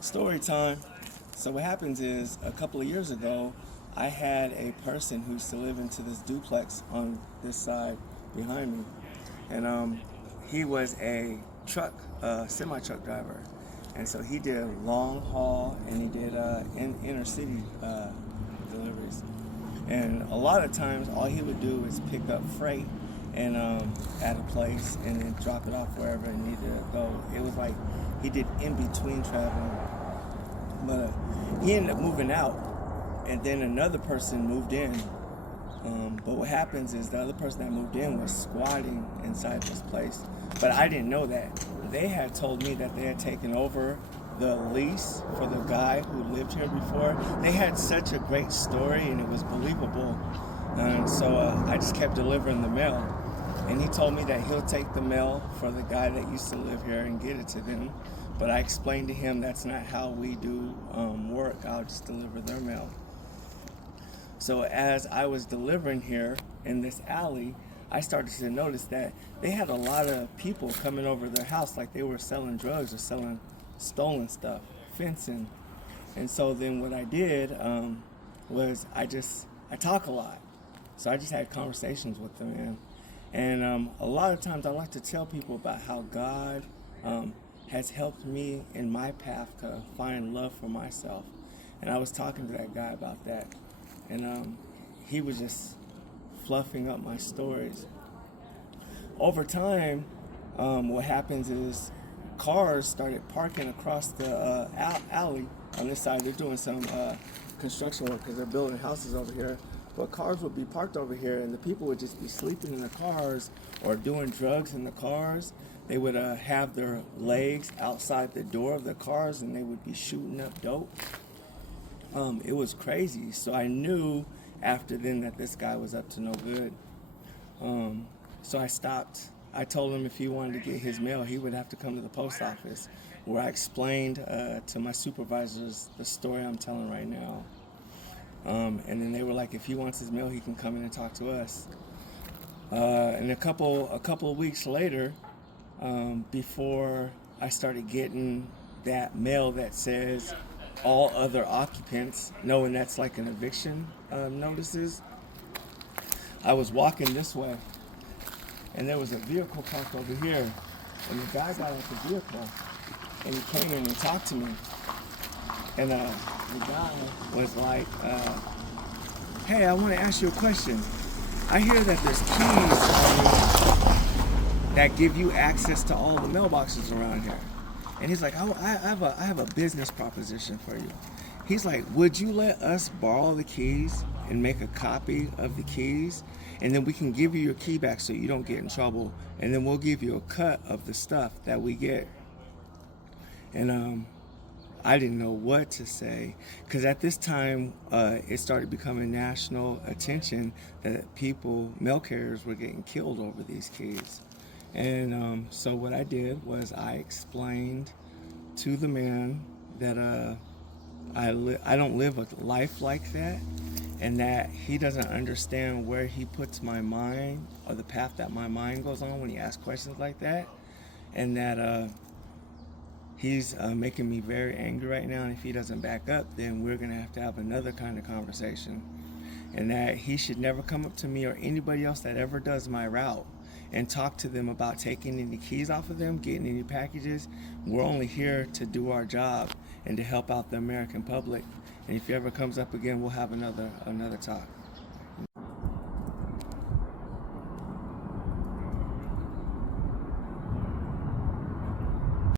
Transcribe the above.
Story time. So what happens is a couple of years ago, I had a person who used to live into this duplex on this side behind me, and he was a semi truck driver, and so he did long haul and he did inner city deliveries, and a lot of times all he would do is pick up freight and at a place and then drop it off wherever it needed to go. It was like he did in between traveling, but he ended up moving out, and then another person moved in. But what happens is the other person that moved in was squatting inside this place, but I didn't know that. They had told me that they had taken over the lease for the guy who lived here before. They had such a great story and it was believable. So I just kept delivering the mail. And he told me that he'll take the mail for the guy that used to live here and get it to them. But I explained to him that's not how we do work. I'll just deliver their mail. So as I was delivering here in this alley, I started to notice that they had a lot of people coming over their house like they were selling drugs or selling stolen stuff, fencing. And so then what I did was I talk a lot. So I just had conversations with them, man. And a lot of times I like to tell people about how God has helped me in my path to find love for myself. And I was talking to that guy about that. And he was just fluffing up my stories. Over time, what happens is cars started parking across the alley on this side. They're doing some construction work because they're building houses over here. But cars would be parked over here, and the people would just be sleeping in the cars or doing drugs in the cars. They would have their legs outside the door of the cars, and they would be shooting up dope. It was crazy. So I knew after then that this guy was up to no good. So I stopped. I told him if he wanted to get his mail, he would have to come to the post office, where I explained to my supervisors the story I'm telling right now. And then they were like, if he wants his mail, he can come in and talk to us. And a couple of weeks later, before I started getting that mail that says all other occupants, knowing that's like an eviction notices, I was walking this way, and there was a vehicle parked over here, and the guy got out the vehicle, and he came in and talked to me, and the guy was like, hey, I want to ask you a question. I hear that there's keys that give you access to all the mailboxes around here. And he's like, I have a business proposition for you. He's like, would you let us borrow the keys and make a copy of the keys? And then we can give you your key back so you don't get in trouble. And then we'll give you a cut of the stuff that we get. And I didn't know what to say, because at this time it started becoming national attention that mail carriers were getting killed over these keys. And so what I did was I explained to the man that I don't live a life like that, and that he doesn't understand where he puts my mind or the path that my mind goes on when he asks questions like that, and that he's making me very angry right now, and if he doesn't back up, then we're going to have another kind of conversation. And that he should never come up to me or anybody else that ever does my route and talk to them about taking any keys off of them, getting any packages. We're only here to do our job and to help out the American public. And if he ever comes up again, we'll have another talk.